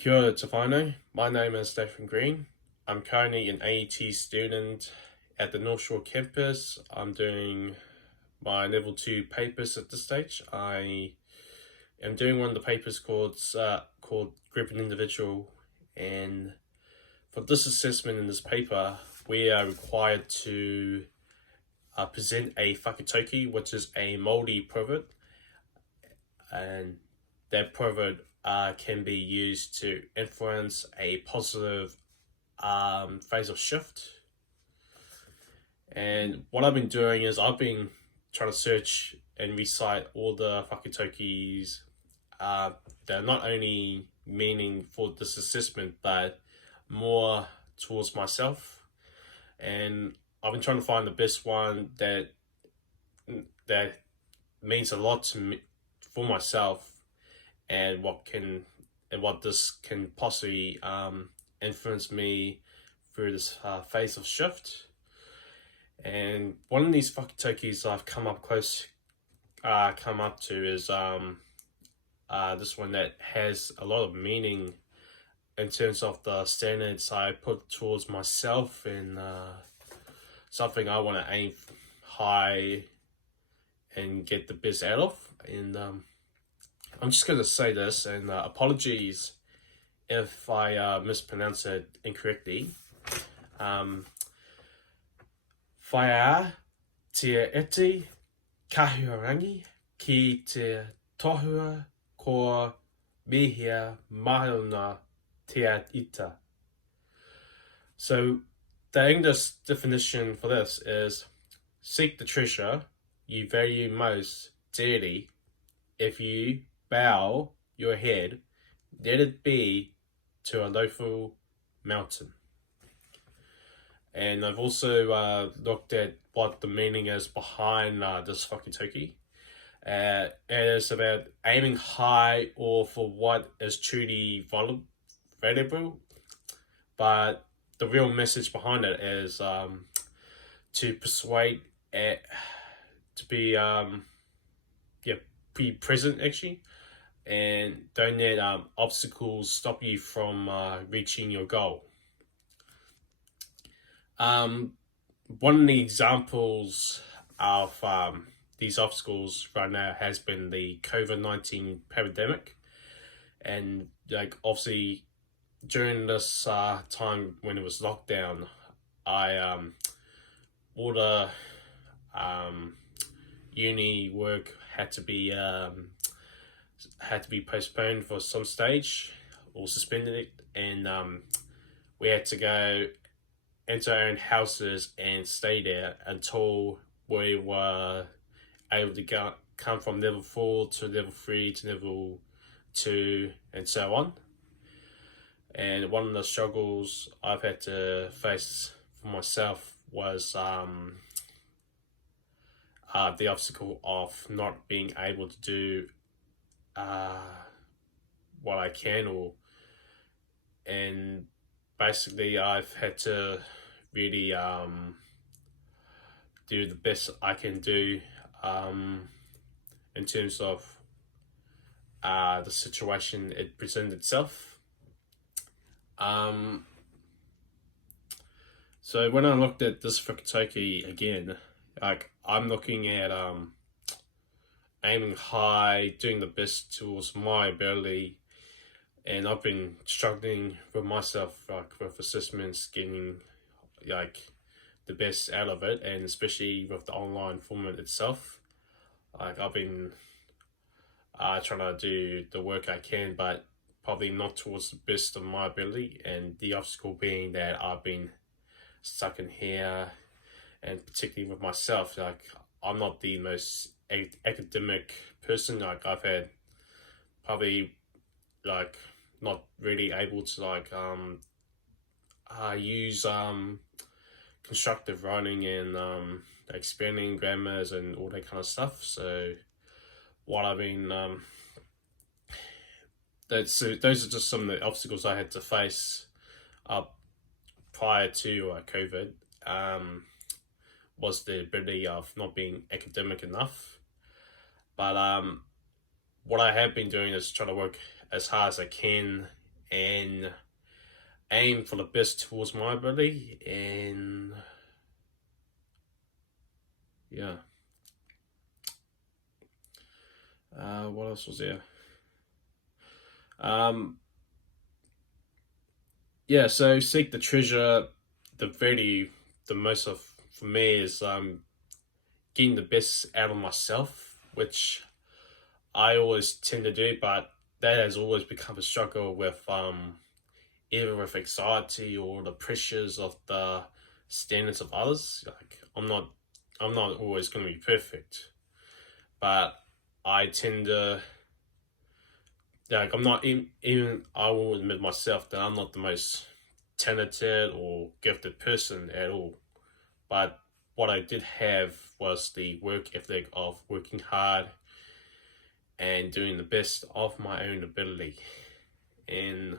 Kia ora te whānau. My name is Nathan Green. I'm currently an AET student at the North Shore campus. I'm doing my level 2 papers at this stage. I am doing one of the papers called Group and Individual, and for this assessment in this paper, we are required to present a Whakatauki, which is a Māori proverb, and that proverb can be used to influence a positive phase of shift. And what I've been doing is I've been trying to search and recite all the Whakataukis that are not only meaning for this assessment but more towards myself. And I've been trying to find the best one that means a lot to me, for myself, and what this can possibly influence me through this phase of shift. And one of these Whakataukis I've come up to is this one that has a lot of meaning in terms of the standards I put towards myself, and something I want to aim high and get the best out of. And I'm just going to say this, and apologies if I mispronounce it incorrectly. Whaia te iti kahuarangi ki te tohua ko mihia mahuna te ita. So the English definition for this is: seek the treasure you value most dearly. If you bow your head, let it be to a local mountain. And I've also looked at what the meaning is behind this Whakatauki. It is about aiming high or for what is truly valuable, but the real message behind it is to persuade, to be present actually, and don't let obstacles stop you from reaching your goal. One of the examples of these obstacles right now has been the COVID-19 pandemic, and obviously during this time when it was lockdown, all the uni work had to be postponed for some stage or suspended it, and we had to go into our own houses and stay there until we were able to come from level 4 to level 3 to level 2 and so on. And one of the struggles I've had to face for myself was the obstacle of not being able to do what I can, and basically I've had to really do the best I can do in terms of the situation it presented itself. So when I looked at this Whakatauki again, I'm looking at aiming high, doing the best towards my ability. And I've been struggling with myself, with assessments, getting the best out of it, and especially with the online format itself. I've been trying to do the work I can, but probably not towards the best of my ability. And the obstacle being that I've been stuck in here, and particularly with myself, I'm not the most academic person. I've had probably not really able to use constructive writing and expanding grammars and all that kind of stuff. So what I've been those are just some of the obstacles I had to face prior to COVID. Was the ability of not being academic enough, but what I have been doing is trying to work as hard as I can and aim for the best towards my ability. And yeah, what else was there? Yeah, so seek the treasure. The most of for me is getting the best out of myself, which I always tend to do, but that has always become a struggle with either with anxiety or the pressures of the standards of others. Like I'm not always going to be perfect, but I tend to, like, I'm not even I will admit myself that I'm not the most talented or gifted person at all. But what I did have was the work ethic of working hard and doing the best of my own ability. And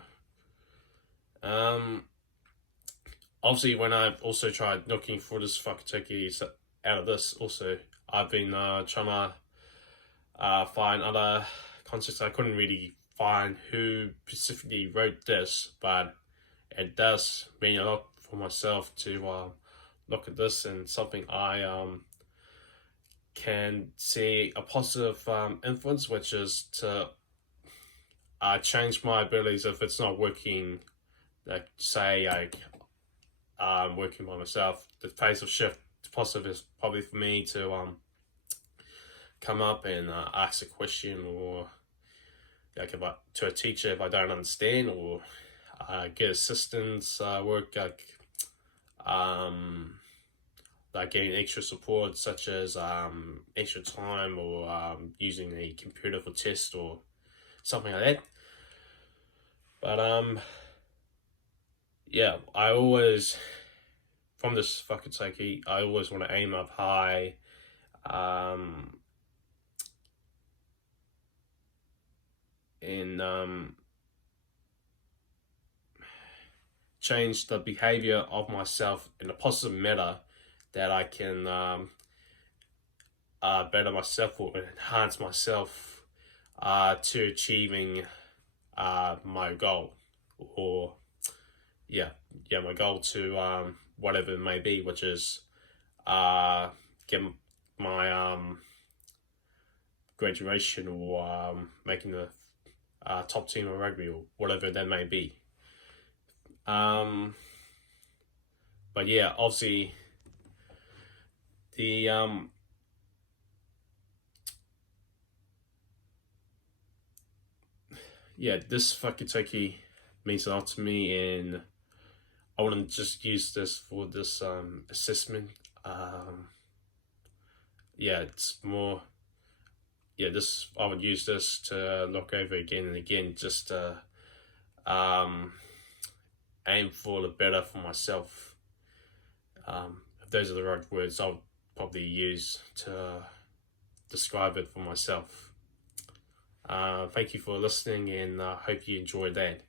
obviously, when I've also tried looking for this Whakatauki out of this, also I've been trying to find other concepts. I couldn't really find who specifically wrote this, but it does mean a lot for myself to look at this, and something I can see a positive influence, which is to change my abilities if it's not working. Like, say, working by myself, the pace of shift to positive is probably for me to come up and ask a question, or like to a teacher if I don't understand, or get assistance work, like getting extra support, such as extra time, or using a computer for test or something like that. But yeah, I always, from this Whakatauki, I always want to aim up high. And change the behavior of myself in a positive manner, that I can better myself or enhance myself to achieving my goal, or my goal to whatever it may be, which is get my graduation, or making the top team of rugby, or whatever that may be. But yeah, obviously the this Whakatauki means a lot to me, and I wouldn't just use this for this assessment. It's more, this, I would use this to look over again and again, just to aim for the better for myself. If those are the right words, I would probably use to describe it for myself. Thank you for listening, and I hope you enjoyed that.